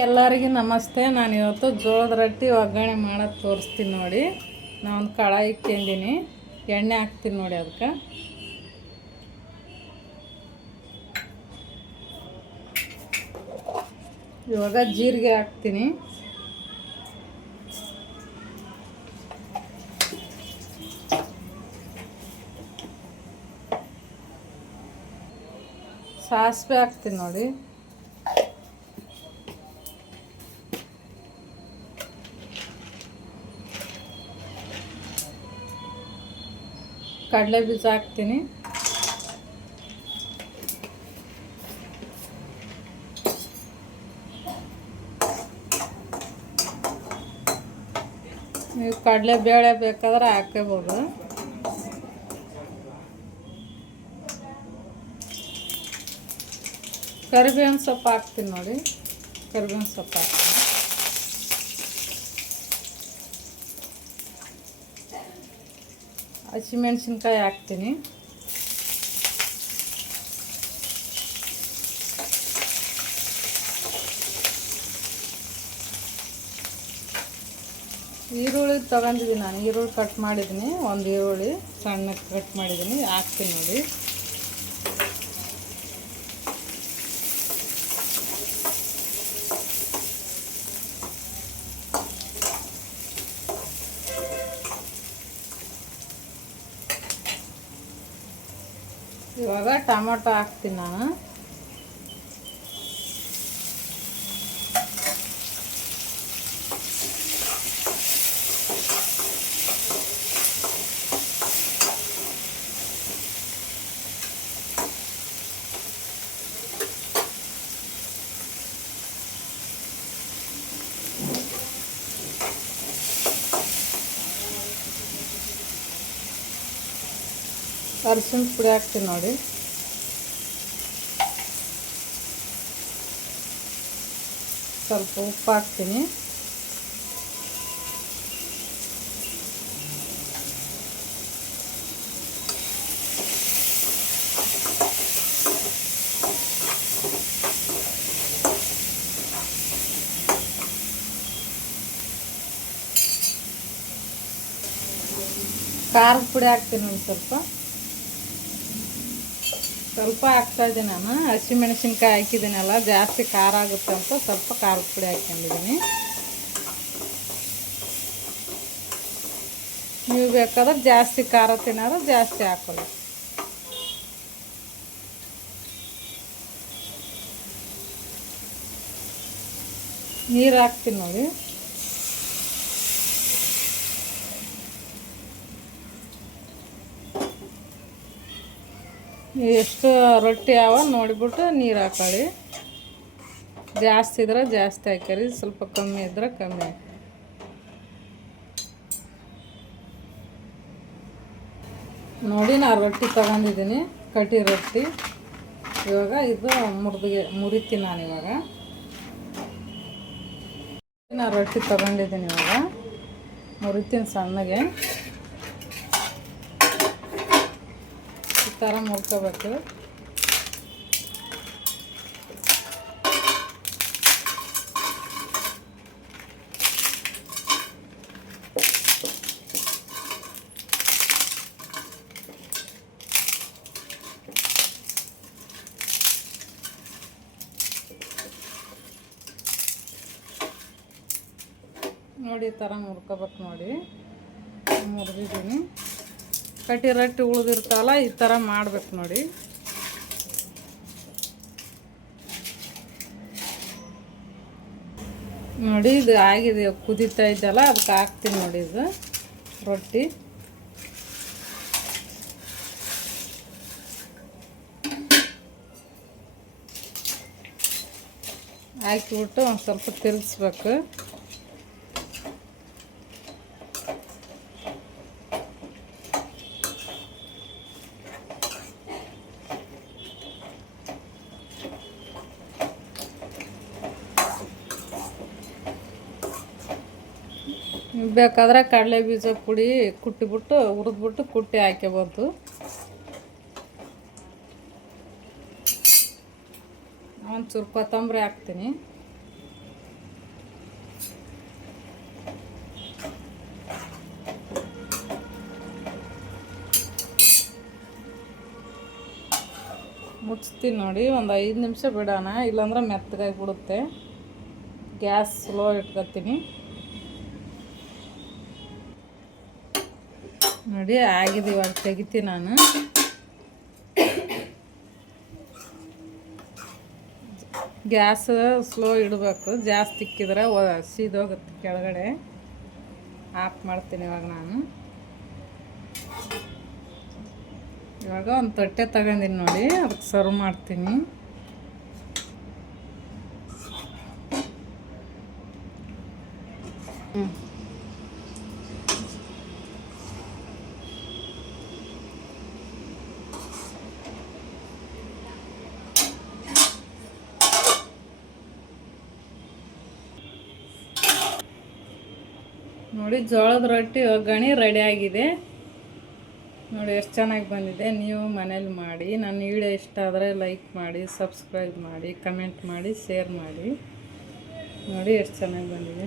ಎಲ್ಲರಿಗೂ ನಮಸ್ತೆ. ನಾನು ಇವತ್ತು ಜೋಳದ ರೊಟ್ಟಿ ಒಗ್ಗರಣೆ ಮಾಡೋದು ತೋರಿಸ್ತೀನಿ ನೋಡಿ. ನಾನು ಒಂದು ಕಡಾಯಿ ಇಟ್ಕೊಂಡಿನಿ, ಎಣ್ಣೆ ಹಾಕ್ತೀನಿ ನೋಡಿ. ಅದಕ್ಕೆ ಇವಾಗ ಜೀರಿಗೆ ಹಾಕ್ತೀನಿ. ಸಾಸಿವೆ ಹಾಕ್ತೀನಿ ನೋಡಿ. ಕಡಲೆ ಬೀಜ ಹಾಕ್ತೀನಿ. ನೀವು ಕಡಲೆ ಬೇಳೆ ಬೇಕಾದ್ರೆ ಹಾಕೋಬೋದು. ಕರಿಬೇವಿನ ಸೊಪ್ಪು ಹಾಕ್ತೀನಿ ನೋಡಿ. ಕರಿಬೇವಿನ ಸೊಪ್ಪು ಹಾಕ್ತೀನಿ. ಹಸಿಮೆಣ್ಸಿನ್ಕಾಯಿ ಹಾಕ್ತೀನಿ. ಈರುಳ್ಳಿ ತೊಗೊಂಡಿದ್ದೀನಿ ನಾನು. ಈರುಳ್ಳಿ ಕಟ್ ಮಾಡಿದ್ದೀನಿ. ಒಂದು ಈರುಳ್ಳಿ ಸಣ್ಣಕ್ಕೆ ಕಟ್ ಮಾಡಿದ್ದೀನಿ, ಹಾಕ್ತೀನಿ ನೋಡಿ. ಇವಾಗ ಟೊಮೊಟೊ ಹಾಕ್ತೀನಿ ನಾನು. ಅರಿಶಿನ ಪುಡಿ ಹಾಕ್ತೀನಿ ನೋಡಿ. ಸ್ವಲ್ಪ ಉಪ್ಪು ಹಾಕ್ತೀನಿ. ಖಾರದ ಪುಡಿ ಹಾಕ್ತೀನಿ ಒಂದು ಸ್ವಲ್ಪ ಹಾಕ್ತಾಯಿದ್ದೀನಿ ನಾನು. ಹಸಿಮೆಣಸಿನ್ಕಾಯಿ ಹಾಕಿದ್ದೀನಲ್ಲ, ಜಾಸ್ತಿ ಖಾರ ಆಗುತ್ತೆ ಅಂತ ಸ್ವಲ್ಪ ಖಾರದ ಪುಡಿ ಹಾಕ್ಕೊಂಡಿದ್ದೀನಿ. ನೀವು ಬೇಕಾದ್ರೆ ಜಾಸ್ತಿ ಖಾರ ತಿನ್ನೋರು ಜಾಸ್ತಿ ಹಾಕೊಳ್ಳಿ. ನೀರು ಹಾಕ್ತೀನಿ ನೋಡಿ. ಎಷ್ಟು ರೊಟ್ಟಿ ಯಾವ ನೋಡಿಬಿಟ್ಟು ನೀರು ಹಾಕೊಳ್ಳಿ. ಜಾಸ್ತಿ ಇದ್ರೆ ಜಾಸ್ತಿ ಹಾಕ್ಯಾರಿ, ಸ್ವಲ್ಪ ಕಮ್ಮಿ ಇದ್ರೆ ಕಮ್ಮಿ ಹಾಕಿ. ನೋಡಿ, ನಾನು ರೊಟ್ಟಿ ತೊಗೊಂಡಿದ್ದೀನಿ, ಕಟ್ಟಿ ರೊಟ್ಟಿ. ಇವಾಗ ಇದು ಮುರಿತೀನಿ ನಾನು. ಇವಾಗ ನಾನು ರೊಟ್ಟಿ ತೊಗೊಂಡಿದ್ದೀನಿ, ಇವಾಗ ಮುರಿತೀನಿ ಸಣ್ಣಗೆ. ಈ ಥರ ಮುರ್ಕೋಬೇಕು. ನೋಡಿ, ಈ ಥರ ಮುರ್ಕೋಬೇಕು ನೋಡಿ. ಮುರಿದಿದ್ದೀನಿ. ಕಟ್ಟಿ ರೊಟ್ಟಿ ಉಳಿದಿರ್ತಾವಲ್ಲ, ಈ ಥರ ಮಾಡ್ಬೇಕು ನೋಡಿ. ನೋಡಿ, ಇದು ಆಗಿದೆ, ಕುದೀತಾ ಇದ್ದಲ್ಲ, ಅದಕ್ಕೆ ಹಾಕ್ತೀನಿ ನೋಡಿ. ಇದು ರೊಟ್ಟಿ ಹಾಕಿಬಿಟ್ಟು ಒಂದು ಸ್ವಲ್ಪ ತಿರುಗಿಸ್ಬೇಕು. ಬೇಕಾದ್ರೆ ಕಡಲೆ ಬೀಜ ಪುಡಿ ಕುಟ್ಟಿಬಿಟ್ಟು ಹುರಿದ್ಬಿಟ್ಟು ಕುಟ್ಟಿ ಹಾಕ್ಕೋಬೋದು. ಒಂಚೂರು ಕೊತ್ತಂಬರಿ ಹಾಕ್ತೀನಿ. ಮುಚ್ತೀನಿ ನೋಡಿ, ಒಂದು 5 ನಿಮಿಷ ಬಿಡೋಣ, ಇಲ್ಲಾಂದ್ರೆ ಮೆತ್ತಗಾಗಿ ಬಿಡುತ್ತೆ. ಗ್ಯಾಸ್ ಸ್ಲೋ ಇಟ್ಕೊತೀನಿ ನೋಡಿ. ಆಗಿದೆ, ಇವಾಗ ತೆಗಿತೀನಿ ನಾನು. ಗ್ಯಾಸ್ ಸ್ಲೋ ಇಡಬೇಕು, ಜಾಸ್ತಿ ತಿಕ್ಕಿದ್ರೆ ಸೀದೋಗುತ್ತೆ ಕೆಳಗಡೆ. ಆಫ್ ಮಾಡ್ತೀನಿ ಇವಾಗ ನಾನು. ಇವಾಗ ಒಂದು ತಟ್ಟೆ ತಗೊಂಡಿನಿ ನೋಡಿ, ಅದಕ್ಕೆ ಸರ್ವ್ ಮಾಡ್ತೀನಿ. ನೋಡಿ, ಜೋಳದ ರೊಟ್ಟಿ ಒಗ್ಗರಣೆ ರೆಡಿ ಆಗಿದೆ ನೋಡಿ. ಎಷ್ಟು ಚೆನ್ನಾಗಿ ಬಂದಿದೆ. ನೀವು ಮನೇಲಿ ಮಾಡಿ. ನನ್ನ ವಿಡಿಯೋ ಇಷ್ಟ ಆದರೆ ಲೈಕ್ ಮಾಡಿ, ಸಬ್ಸ್ಕ್ರೈಬ್ ಮಾಡಿ, ಕಮೆಂಟ್ ಮಾಡಿ, ಶೇರ್ ಮಾಡಿ. ನೋಡಿ ಎಷ್ಟು ಚೆನ್ನಾಗಿ ಬಂದಿದೆ.